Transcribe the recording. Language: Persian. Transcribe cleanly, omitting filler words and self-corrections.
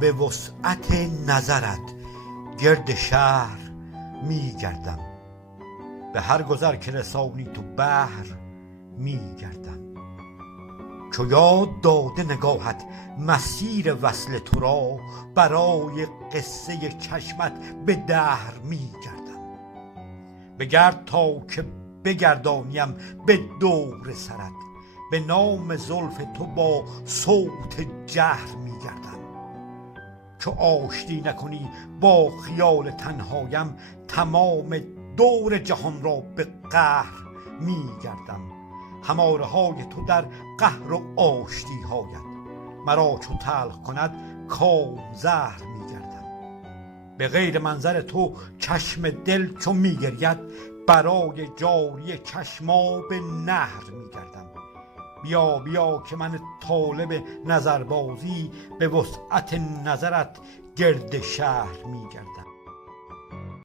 به وسعت نظرت گرد شهر می گردم، به هر گذر که رسانی تو بحر می گردم. چو یاد داده نگاهت مسیر وصل تو را، برای قصه چشمت به دهر می گردم. بگرد تا که بگردانیم به دور سرت، به نام زلف تو با صوت جهر می گردم. چو آشتی نکنی با خیال تنهایم، تمام دور جهان را به قهر می گردم. هماره های تو در قهر و آشتی هایت، مرا چو تلخ کند کام زهر می گردم. به غیر منظر تو چشم دل چو می گرید، برای جاری چشماب نهر می گردم. بیا بیا که من طالب نظربازی، به وسعت نظرت گرد شهر می گردم.